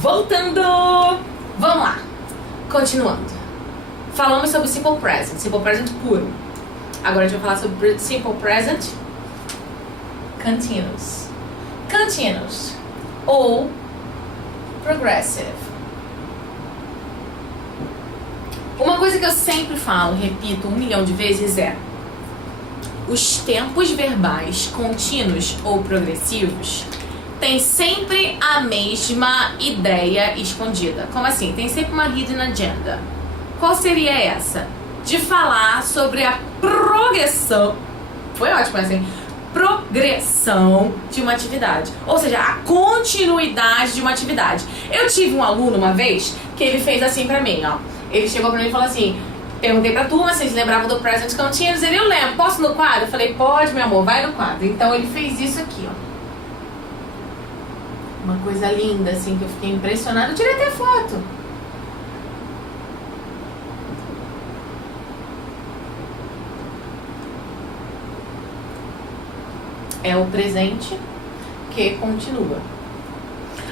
Voltando! Vamos lá. Continuando. Falamos sobre Simple Present. Simple Present puro. Agora a gente vai falar sobre Simple Present Continuous. Continuous. Ou Progressive. Uma coisa que eu sempre falo, repito 1 milhão de vezes é: os tempos verbais contínuos ou progressivos têm sempre a mesma ideia escondida. Como assim? Tem sempre uma hidden agenda. Qual seria essa? De falar sobre a progressão. Foi ótimo assim. Progressão de uma atividade. Ou seja, a continuidade de uma atividade. Eu tive um aluno uma vez que ele fez assim pra mim, ó. Ele chegou pra mim e falou assim: perguntei pra turma se eles lembravam do Present Continuous. Ele: eu lembro, posso no quadro? Eu falei: pode, meu amor, vai no quadro. Então ele fez isso aqui, ó. Uma coisa linda, assim, que eu fiquei impressionada. Eu tirei até foto. É o presente que continua.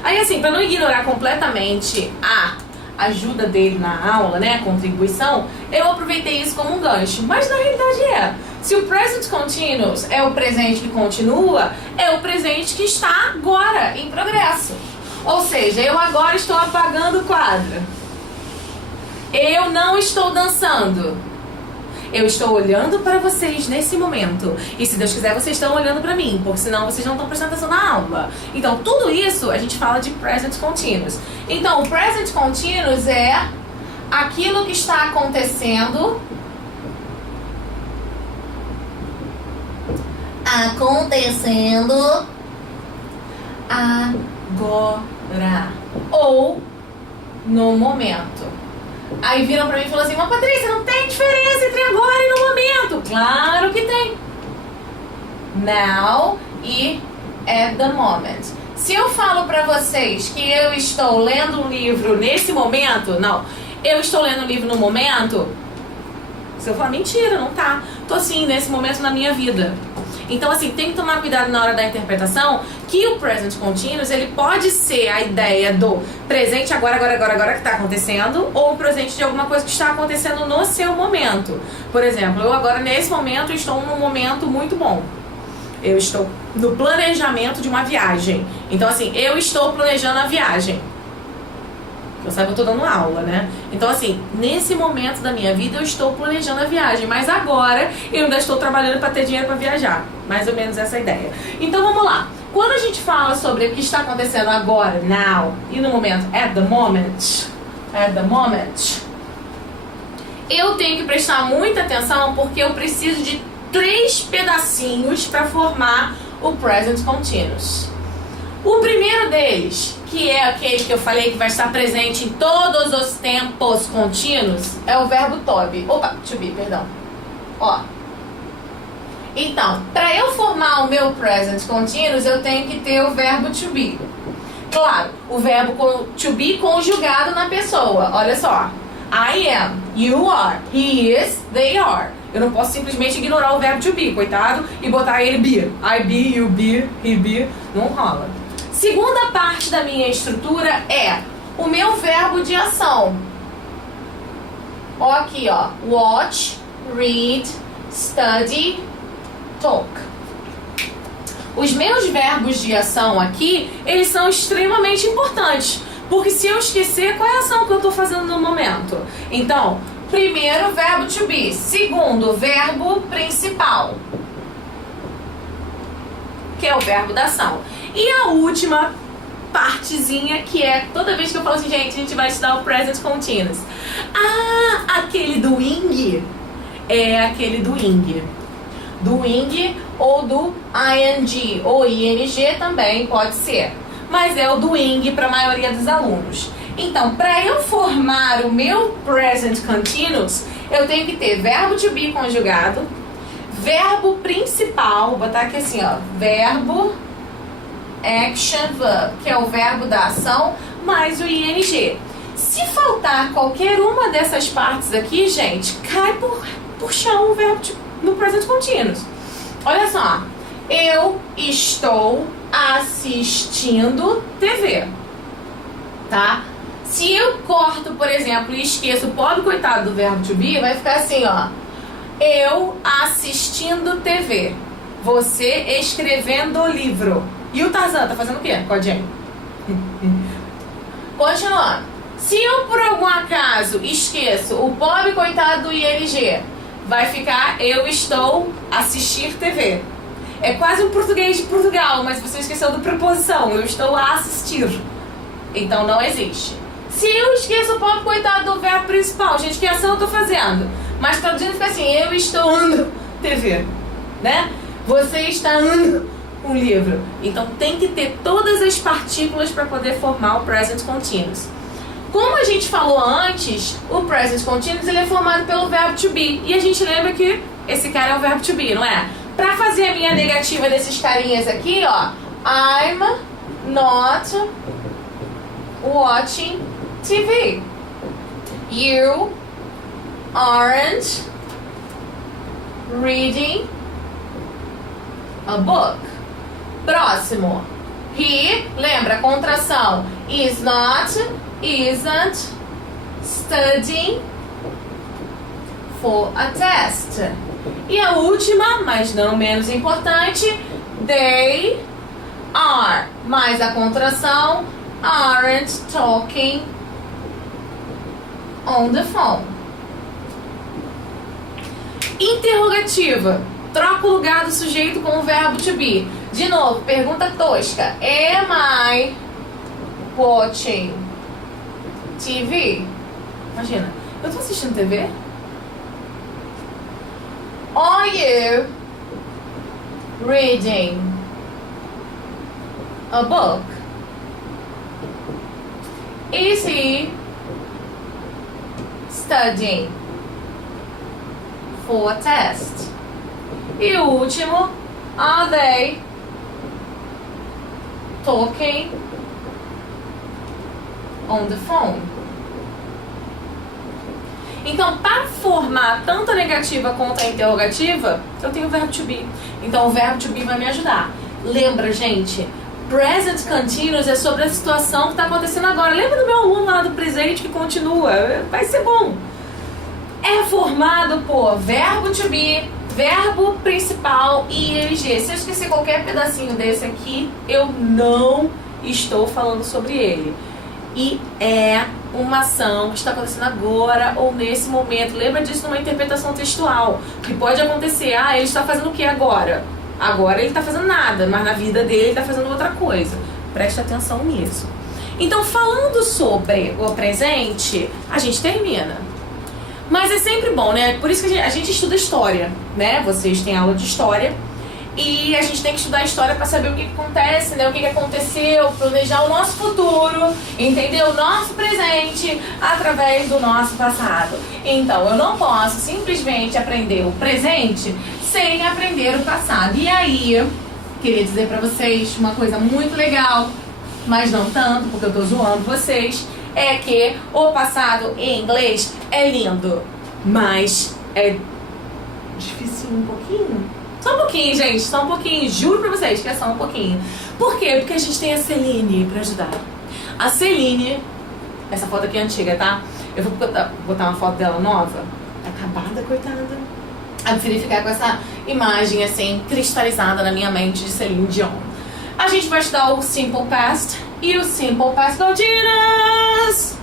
Aí, assim, pra não ignorar completamente a ajuda dele na aula, né, a contribuição, eu aproveitei isso como um gancho. Mas na realidade se o present continuous é o presente que continua, é o presente que está agora em progresso. Ou seja, eu agora estou apagando o quadro. Eu não estou dançando. Eu estou olhando para vocês nesse momento. E se Deus quiser, vocês estão olhando para mim, porque senão vocês não estão prestando atenção na aula. Então, tudo isso a gente fala de present continuous. Então, o present continuous é aquilo que está acontecendo agora ou no momento. Aí viram pra mim e falaram assim: mas Patrícia, não tem diferença entre agora e no momento. Claro que tem. Now e at the moment. Se eu falo pra vocês que eu estou lendo um livro nesse momento, não, eu estou lendo um livro no momento, se eu falar mentira, não tá. Tô assim, nesse momento na minha vida. Então, assim, tem que tomar cuidado na hora da interpretação, que o present continuous, ele pode ser a ideia do presente agora que está acontecendo, ou o presente de alguma coisa que está acontecendo no seu momento. Por exemplo, eu agora, nesse momento, estou num momento muito bom. Eu estou no planejamento de uma viagem. Então, assim, eu estou planejando a viagem. Eu saiba, eu tô dando aula, né? Então, assim, nesse momento da minha vida eu estou planejando a viagem, mas agora eu ainda estou trabalhando para ter dinheiro para viajar. Mais ou menos essa ideia. Então, vamos lá. Quando a gente fala sobre o que está acontecendo agora, now, e no momento, at the moment, eu tenho que prestar muita atenção, porque eu preciso de 3 pedacinhos para formar o present continuous. O primeiro deles, que é aquele que eu falei que vai estar presente em todos os tempos contínuos, é o verbo to be, perdão. Ó. Então, para eu formar o meu present continuous, eu tenho que ter o verbo to be. Claro, o verbo to be conjugado na pessoa. Olha só. I am, you are, he is, they are. Eu não posso simplesmente ignorar o verbo to be, coitado, e botar ele be. I be, you be, he be. Não rola. Segunda parte da minha estrutura é o meu verbo de ação. Ó, aqui, ó. Watch, read, study, talk. Os meus verbos de ação aqui, eles são extremamente importantes. Porque se eu esquecer, qual é a ação que eu estou fazendo no momento? Então, primeiro, verbo to be. Segundo, verbo principal, que é o verbo da ação. E a última partezinha, que é toda vez que eu falo assim, gente, a gente vai estudar o present continuous. Ah, aquele doing é aquele doing. Doing ou do ing, ou ing também pode ser. Mas é o doing para a maioria dos alunos. Então, para eu formar o meu present continuous, eu tenho que ter verbo to be conjugado, verbo principal, vou botar aqui assim, ó, verbo action verb, que é o verbo da ação, mais o ing. Se faltar qualquer uma dessas partes aqui, gente, cai por chão o verbo no present continuous. Olha só, eu estou assistindo TV. tá? Se eu corto, por exemplo, e esqueço o pobre coitado do verbo to be, vai ficar assim, ó. Eu assistindo TV. Você escrevendo o livro. E o Tarzan tá fazendo o quê com a Jane? Continuando. Se eu, por algum acaso, esqueço o pobre coitado do ING, vai ficar eu estou assistir TV. É quase um português de Portugal, mas você esqueceu da preposição. Eu estou a assistir. Então não existe. Se eu esqueço o pobre coitado do verbo principal, gente, que ação eu tô fazendo? Mas traduzindo fica assim, eu estou andando TV, né? Você está andando um livro. Então tem que ter todas as partículas para poder formar o present continuous. Como a gente falou antes, o present continuous ele é formado pelo verbo to be. E a gente lembra que esse cara é o verbo to be, não é? Para fazer a minha negativa desses carinhas aqui, ó, I'm not watching TV. You aren't reading a book. Próximo. He, lembra, contração. Is not, isn't studying for a test. E a última, mas não menos importante, they are, mais a contração, aren't talking on the phone. Interrogativa. Troca o lugar do sujeito com o verbo to be. De novo, pergunta tosca. Am I watching TV? Imagina, eu tô assistindo TV? Are you reading a book? Is he studying for a test? E o último, are they talking on the phone? Então, para formar tanto a negativa quanto a interrogativa, eu tenho o verbo to be. Então, o verbo to be vai me ajudar. Lembra, gente? Present continuous é sobre a situação que está acontecendo agora. Lembra do meu aluno lá do presente que continua? Vai ser bom. É formado por verbo to be, verbo principal e ing. Se eu esquecer qualquer pedacinho desse aqui, eu não estou falando sobre ele. E é uma ação que está acontecendo agora ou nesse momento. Lembra disso numa interpretação textual. Que pode acontecer, ele está fazendo o que agora? Agora ele está fazendo nada, mas na vida dele ele está fazendo outra coisa. Preste atenção nisso. Então, falando sobre o presente, a gente termina. Mas é sempre bom, né? Por isso que a gente estuda história, né? Vocês têm aula de história. E a gente tem que estudar história para saber o que acontece, né? O que aconteceu, planejar o nosso futuro, entender o nosso presente através do nosso passado. Então, eu não posso simplesmente aprender o presente sem aprender o passado. E aí, queria dizer para vocês uma coisa muito legal, mas não tanto, porque eu tô zoando vocês, é que o passado em inglês é lindo, mas é difícil um pouquinho. Só um pouquinho, gente, só um pouquinho. Juro pra vocês que é só um pouquinho. Por quê? Porque a gente tem a Celine pra ajudar. A Celine, essa foto aqui é antiga, tá? Eu vou botar uma foto dela nova. Acabada, coitada. Eu preferi ficar com essa imagem, assim, cristalizada na minha mente de Celine Dion. A gente vai estudar o Simple Past e o Simple Past Continuous.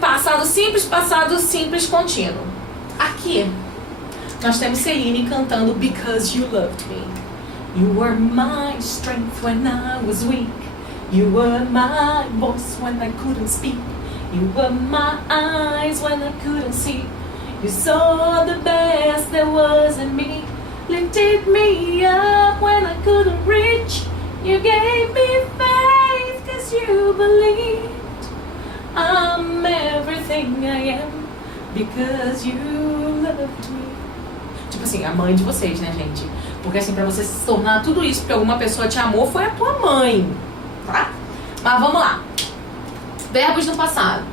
Passado simples contínuo. Aqui nós temos Celine cantando Because You Loved Me. You were my strength when I was weak. You were my voice when I couldn't speak. You were my eyes when I couldn't see. You saw the best there was in me. Lifted me up when I couldn't reach. You gave me faith cause you believed. I'm everything I am because you loved me. Tipo assim, a mãe de vocês, né, gente? Porque assim, pra você se tornar tudo isso, porque alguma pessoa te amou, foi a tua mãe, tá? Mas vamos lá. Verbos no passado.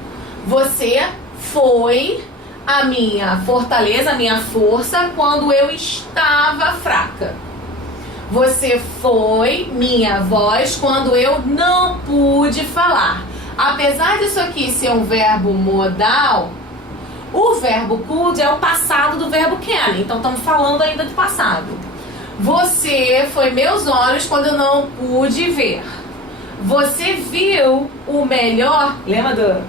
Você foi a minha fortaleza, a minha força quando eu estava fraca. Você foi minha voz quando eu não pude falar. Apesar disso aqui ser um verbo modal, o verbo could é o passado do verbo can. Então estamos falando ainda do passado. Você foi meus olhos quando eu não pude ver. Você viu o melhor, lembra do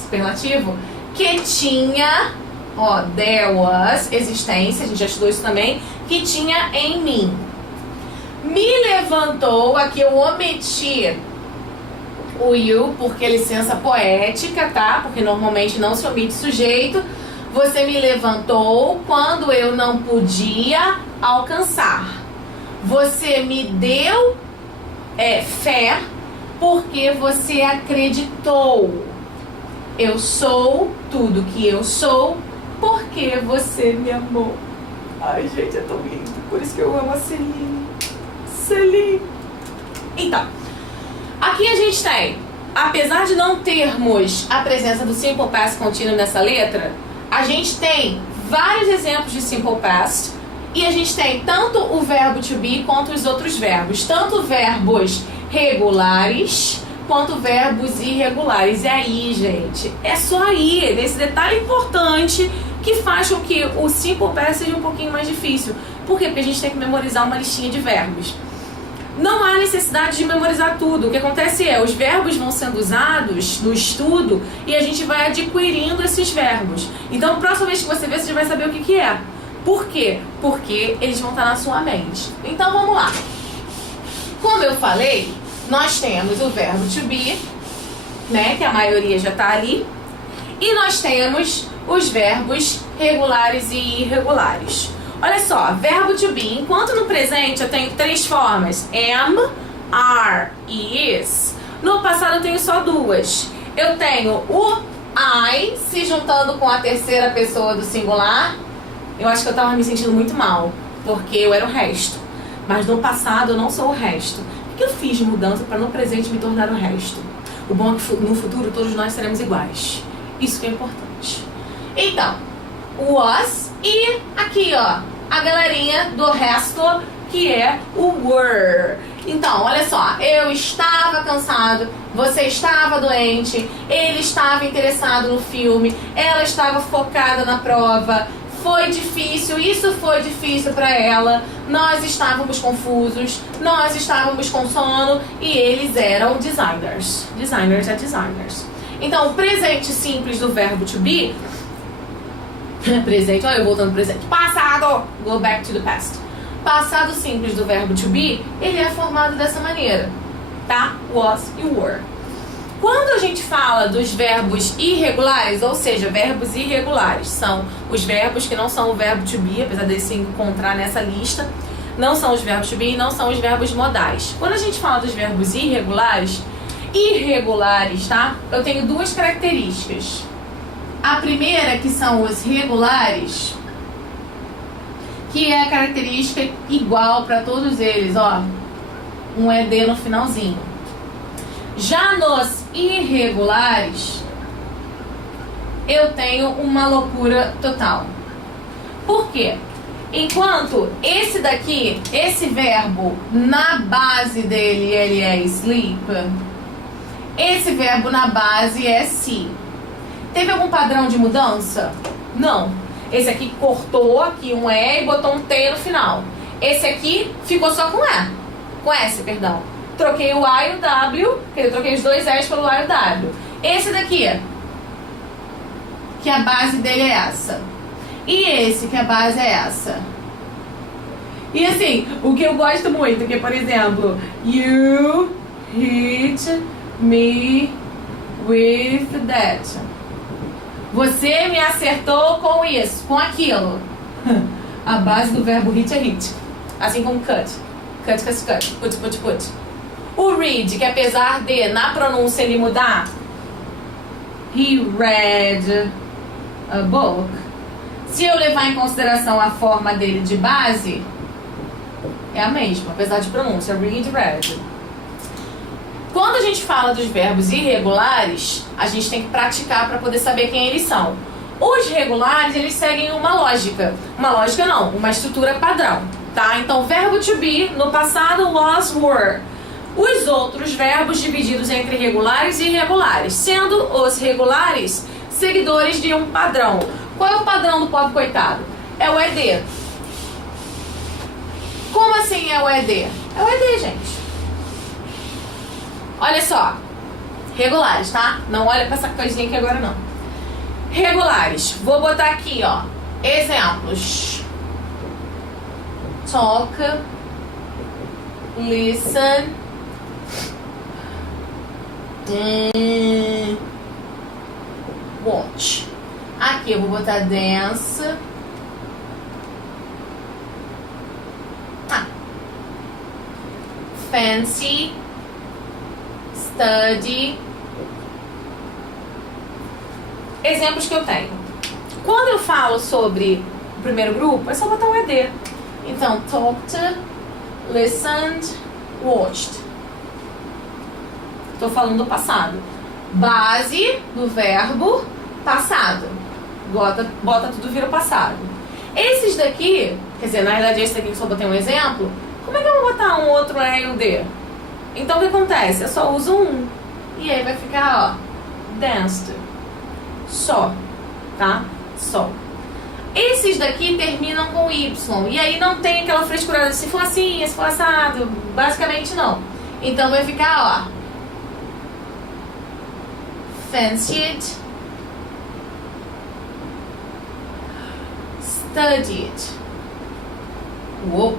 superlativo? Que tinha, ó, there was, existência, a gente já estudou isso também, que tinha em mim. Me levantou, aqui eu omiti o you, porque é licença poética, tá? Porque normalmente não se omite sujeito. Você me levantou quando eu não podia alcançar. Você me deu fé porque você acreditou. Eu sou tudo que eu sou porque você me amou. Ai, gente, é tão lindo. Por isso que eu amo a Celine. Celine. Então, aqui a gente tem, apesar de não termos a presença do Simple Past contínuo nessa letra, a gente tem vários exemplos de Simple Past e a gente tem tanto o verbo to be quanto os outros verbos, tanto verbos regulares quanto verbos irregulares. E aí, gente, é só aí, nesse detalhe importante que faz com que o Simple Past seja um pouquinho mais difícil. Por quê? Porque a gente tem que memorizar uma listinha de verbos. Não há necessidade de memorizar tudo. O que acontece é, os verbos vão sendo usados no estudo e a gente vai adquirindo esses verbos. Então, a próxima vez que você ver, você já vai saber o que é. Por quê? Porque eles vão estar na sua mente. Então, vamos lá. Como eu falei, nós temos o verbo to be, né, que a maioria já está ali. E nós temos os verbos regulares e irregulares. Olha só, verbo to be, enquanto no presente eu tenho três formas, am, are e is, no passado eu tenho só duas. Eu tenho o I se juntando com a terceira pessoa do singular. Eu acho que eu tava me sentindo muito mal, porque eu era o resto. Mas no passado eu não sou o resto. Por que eu fiz mudança para no presente me tornar o resto? O bom é que no futuro todos nós seremos iguais. Isso que é importante. Então, was e aqui, ó, a galerinha do resto, que é o were. Então, olha só, eu estava cansado, você estava doente, ele estava interessado no filme, ela estava focada na prova, foi difícil, isso foi difícil para ela, nós estávamos confusos, nós estávamos com sono e eles eram designers. Designers é designers. Então, o presente simples do verbo to be, presente, olha eu voltando pro presente, passado, go back to the past. Passado simples do verbo to be, ele é formado dessa maneira, tá? Was e were. Quando a gente fala dos verbos irregulares, ou seja, verbos irregulares, são os verbos que não são o verbo to be, apesar de se encontrar nessa lista, não são os verbos to be e não são os verbos modais. Quando a gente fala dos verbos irregulares, tá? Eu tenho duas características. A primeira, que são os regulares, que é a característica igual para todos eles, ó, um ED no finalzinho. Já nos irregulares, eu tenho uma loucura total. Por quê? Enquanto esse daqui, esse verbo, na base dele, ele é sleep, esse verbo na base é see. Teve algum padrão de mudança? Não. Esse aqui cortou aqui um E e botou um T no final. Esse aqui ficou só com E. Com S, perdão. Troquei o A e o W, eu troquei os dois S pelo A e o W. Esse daqui, que a base dele é essa. E esse, que a base é essa. E assim, o que eu gosto muito, que por exemplo, you hit me with that. Você me acertou com isso, com aquilo. A base do verbo hit é hit. Assim como cut. Cut, cut, cut. Put, put, put. O read, que apesar de na pronúncia ele mudar, he read a book. Se eu levar em consideração a forma dele de base, é a mesma, apesar de pronúncia. Read, read. Quando a gente fala dos verbos irregulares, a gente tem que praticar para poder saber quem eles são. Os regulares, eles seguem uma lógica. Uma lógica não, uma estrutura padrão. tá? Então, verbo to be, no passado, was, were. Os outros verbos divididos entre regulares e irregulares, sendo os regulares seguidores de um padrão. Qual é o padrão do pobre coitado? É o ED. Como assim é o ED? É o ED, gente. Olha só. Regulares, tá? Não olha pra essa coisinha aqui agora, não. Regulares. Vou botar aqui, ó. Exemplos. Talk. Listen. Watch. Aqui eu vou botar dance. Fancy. Study. Exemplos que eu tenho. Quando eu falo sobre o primeiro grupo, é só botar o ED. Então, talked, listened, watched. Estou falando do passado. Base do verbo passado. Bota tudo vira o passado. Esses daqui, quer dizer, na verdade esse daqui que só botei um exemplo, como é que eu vou botar um outro E e um D? Então o que acontece? Eu só uso um. E aí vai ficar, ó, danced. Só, tá? Só. Esses daqui terminam com Y. E aí não tem aquela frescura, se for assim, se for assado. Basicamente não. Então vai ficar, ó, fancied, studied. Uou.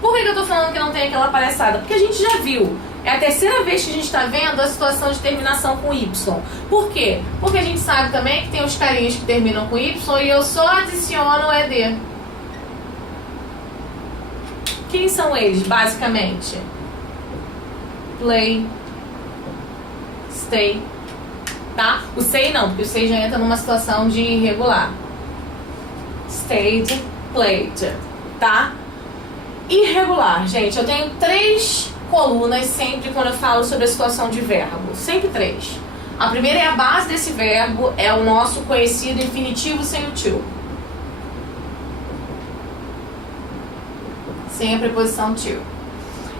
Por que eu tô falando que não tem aquela palhaçada? Porque a gente já viu. É a terceira vez que a gente está vendo a situação de terminação com Y. Por quê? Porque a gente sabe também que tem os carinhos que terminam com Y e eu só adiciono o ED. Quem são eles, basicamente? Play, stay, tá? O say não, porque o say já entra numa situação de irregular. Stayed, played, tá? Irregular, gente. Eu tenho 3 colunas sempre quando eu falo sobre a situação de verbo. Sempre 3. A primeira é a base desse verbo, é o nosso conhecido infinitivo sem o to. Sem a preposição to.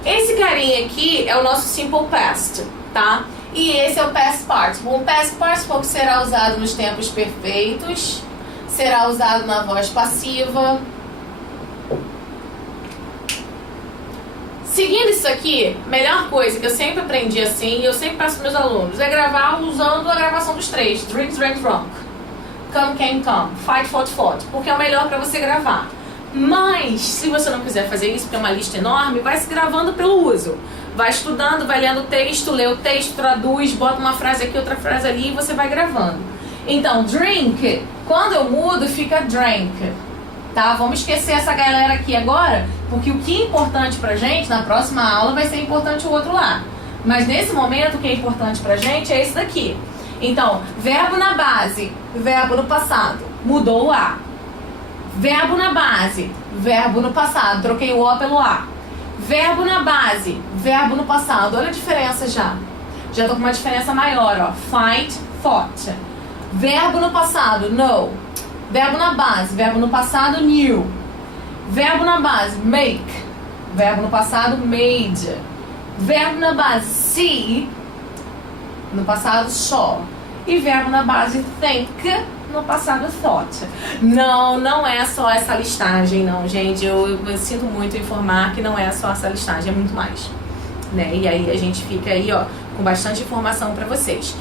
Esse carinha aqui é o nosso simple past, tá? E esse é o past participle. O past participle será usado nos tempos perfeitos, será usado na voz passiva. Seguindo isso aqui, melhor coisa que eu sempre aprendi assim, e eu sempre passo para meus alunos, é gravar usando a gravação dos 3. Drink, drink, drunk. Come, came, come. Fight, fought, fought. Porque é o melhor para você gravar. Mas, se você não quiser fazer isso, porque é uma lista enorme, vai se gravando pelo uso. Vai estudando, vai lendo o texto, lê o texto, traduz, bota uma frase aqui, outra frase ali e você vai gravando. Então, drink, quando eu mudo, fica drank. Tá? Vamos esquecer essa galera aqui agora, porque o que é importante pra gente, na próxima aula, vai ser importante o outro lá. Mas nesse momento, o que é importante pra gente é esse daqui. Então, verbo na base, verbo no passado, mudou o A. Verbo na base, verbo no passado, troquei o O pelo A. Verbo na base, verbo no passado, olha a diferença já. Já tô com uma diferença maior, ó. Fight, fought. Verbo no passado, know. Verbo na base, verbo no passado, knew. Verbo na base, make. Verbo no passado, made. Verbo na base, see. No passado, saw. E verbo na base, think. No passado, thought. Não é só essa listagem, não, gente. Eu sinto muito em informar que não é só essa listagem, é muito mais. Né? E aí a gente fica aí, ó, com bastante informação pra vocês.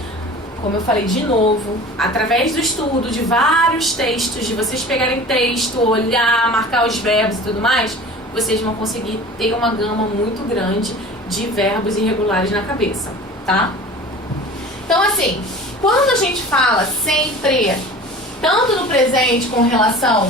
Como eu falei de novo, através do estudo de vários textos, de vocês pegarem texto, olhar, marcar os verbos e tudo mais, vocês vão conseguir ter uma gama muito grande de verbos irregulares na cabeça, tá? Então, assim, quando a gente fala sempre, tanto no presente com relação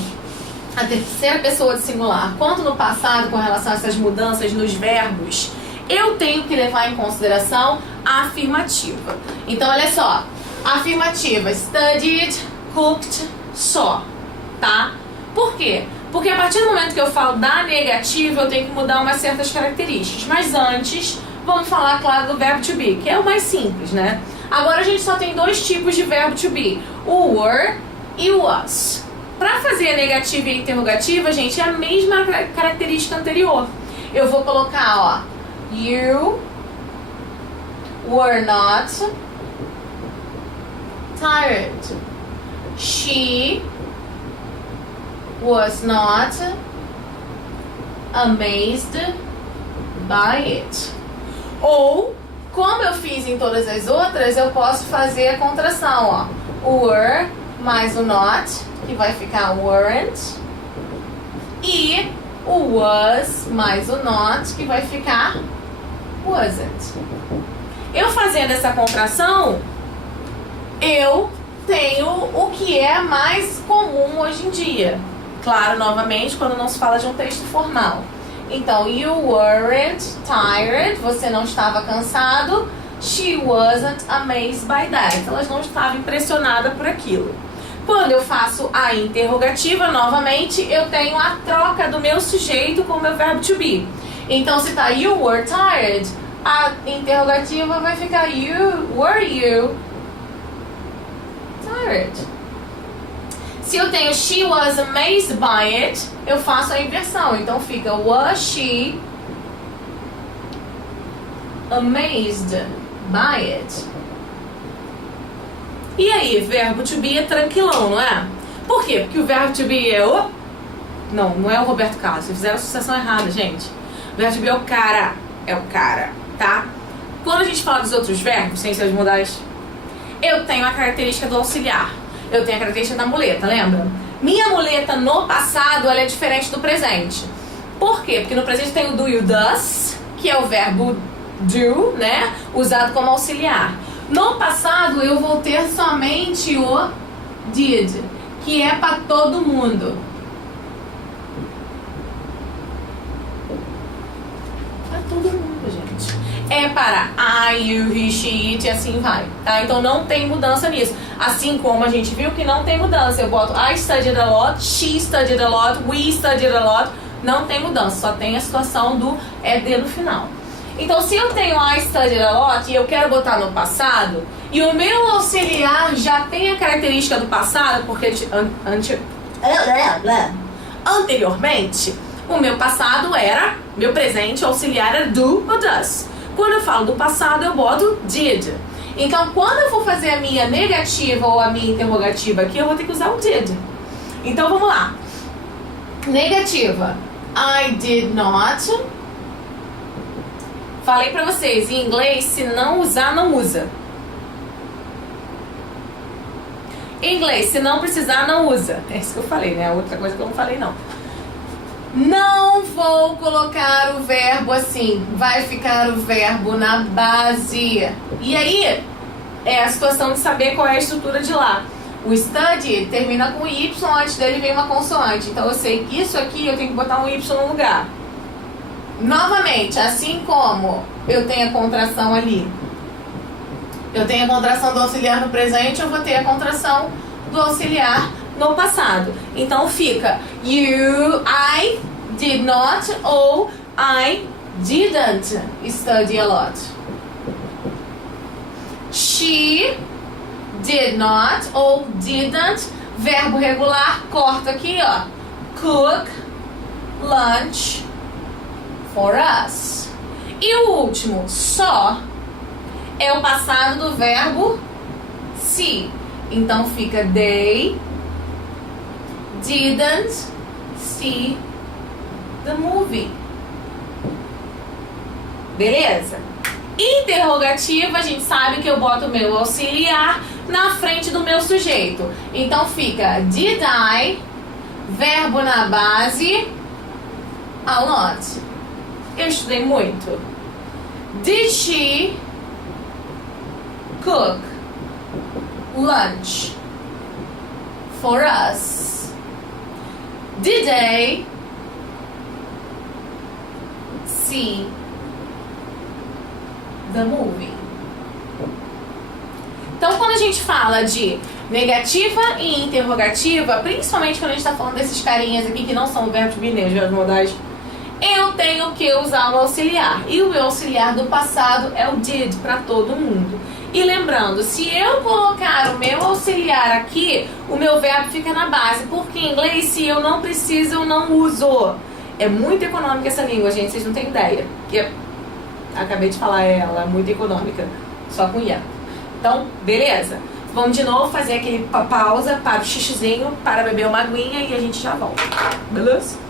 à terceira pessoa de singular, quanto no passado com relação a essas mudanças nos verbos, eu tenho que levar em consideração a afirmativa. Então, olha só. Afirmativa. Studied, cooked, saw. Tá? Por quê? Porque a partir do momento que eu falo da negativa, eu tenho que mudar umas certas características. Mas antes, vamos falar, claro, do verbo to be, que é o mais simples, né? Agora a gente só tem 2 tipos de verbo to be. O were e o was. Pra fazer a negativa e a interrogativa, gente, é a mesma característica anterior. Eu vou colocar, ó, you were not tired. She was not amazed by it. Ou, como eu fiz em todas as outras, eu posso fazer a contração, ó. Were mais o not, que vai ficar weren't. E o was mais o not, que vai ficar wasn't. Eu fazendo essa contração, eu tenho o que é mais comum hoje em dia. Claro, novamente, quando não se fala de um texto formal. Então, you weren't tired, você não estava cansado. She wasn't amazed by that, ela não estava impressionada por aquilo. Quando eu faço a interrogativa, novamente, eu tenho a troca do meu sujeito com o meu verbo to be. Então, se tá you were tired, a interrogativa vai ficar were you tired? Se eu tenho she was amazed by it, eu faço a inversão. Então fica was she amazed by it? E aí, verbo to be é tranquilão, não é? Por quê? Porque o verbo to be é o... Não é o Roberto Carlos. Vocês fizeram a associação errada, gente. O verbo to be é o cara. É o cara, tá? Quando a gente fala dos outros verbos, sem seus modais, eu tenho a característica do auxiliar. Eu tenho a característica da muleta, lembra? Minha muleta no passado, ela é diferente do presente. Por quê? Porque no presente tem o do e o does, que é o verbo do, né? Usado como auxiliar. No passado, eu vou ter somente o did, que é para todo mundo. Para todo mundo, gente. É para I, you, he, she, it e assim vai, tá? Então não tem mudança nisso. Assim como a gente viu que não tem mudança. Eu boto I studied a lot, she studied a lot, we studied a lot. Não tem mudança, só tem a situação do ED no final. Então, se eu tenho I studied a lot e eu quero botar no passado, e o meu auxiliar já tem a característica do passado, porque anteriormente, o meu passado era, meu presente auxiliar era do ou does. Quando eu falo do passado, eu boto did. Então, quando eu for fazer a minha negativa ou a minha interrogativa aqui, eu vou ter que usar o did. Então, vamos lá. Negativa. I did not. Falei pra vocês, em inglês, se não usar, não usa. Em inglês, se não precisar, não usa. É isso que eu falei, né? Outra coisa que eu não falei, não. Não vou colocar o verbo assim. Vai ficar o verbo na base. E aí, é a situação de saber qual é a estrutura de lá. O study termina com Y, antes dele vem uma consoante. Então eu sei que isso aqui eu tenho que botar um Y no lugar. Novamente, assim como eu tenho a contração ali, eu tenho a contração do auxiliar no presente, eu vou ter a contração do auxiliar no passado. Então fica I did not ou I didn't study a lot. She did not ou didn't, verbo regular, corta aqui, ó. Cook lunch for us. E o último, só, é o passado do verbo see. Então fica they didn't see the movie. Beleza? Interrogativa, a gente sabe que eu boto o meu auxiliar na frente do meu sujeito. Então fica did I, verbo na base, a lot. Eu estudei muito. Did she cook lunch for us? Did they see the movie? Então, quando a gente fala de negativa e interrogativa, principalmente quando a gente está falando desses carinhas aqui que não são verbos to be, nem os verbos modais, eu tenho que usar o auxiliar. E o meu auxiliar do passado é o did para todo mundo. E lembrando, se eu colocar o meu auxiliar aqui, o meu verbo fica na base. Porque em inglês, se eu não preciso, eu não uso. É muito econômica essa língua, gente. Vocês não têm ideia. Acabei de falar, ela é muito econômica. Só com IA. Então, beleza. Vamos de novo fazer aquele pausa para o xixizinho, para beber uma aguinha e a gente já volta. Beleza?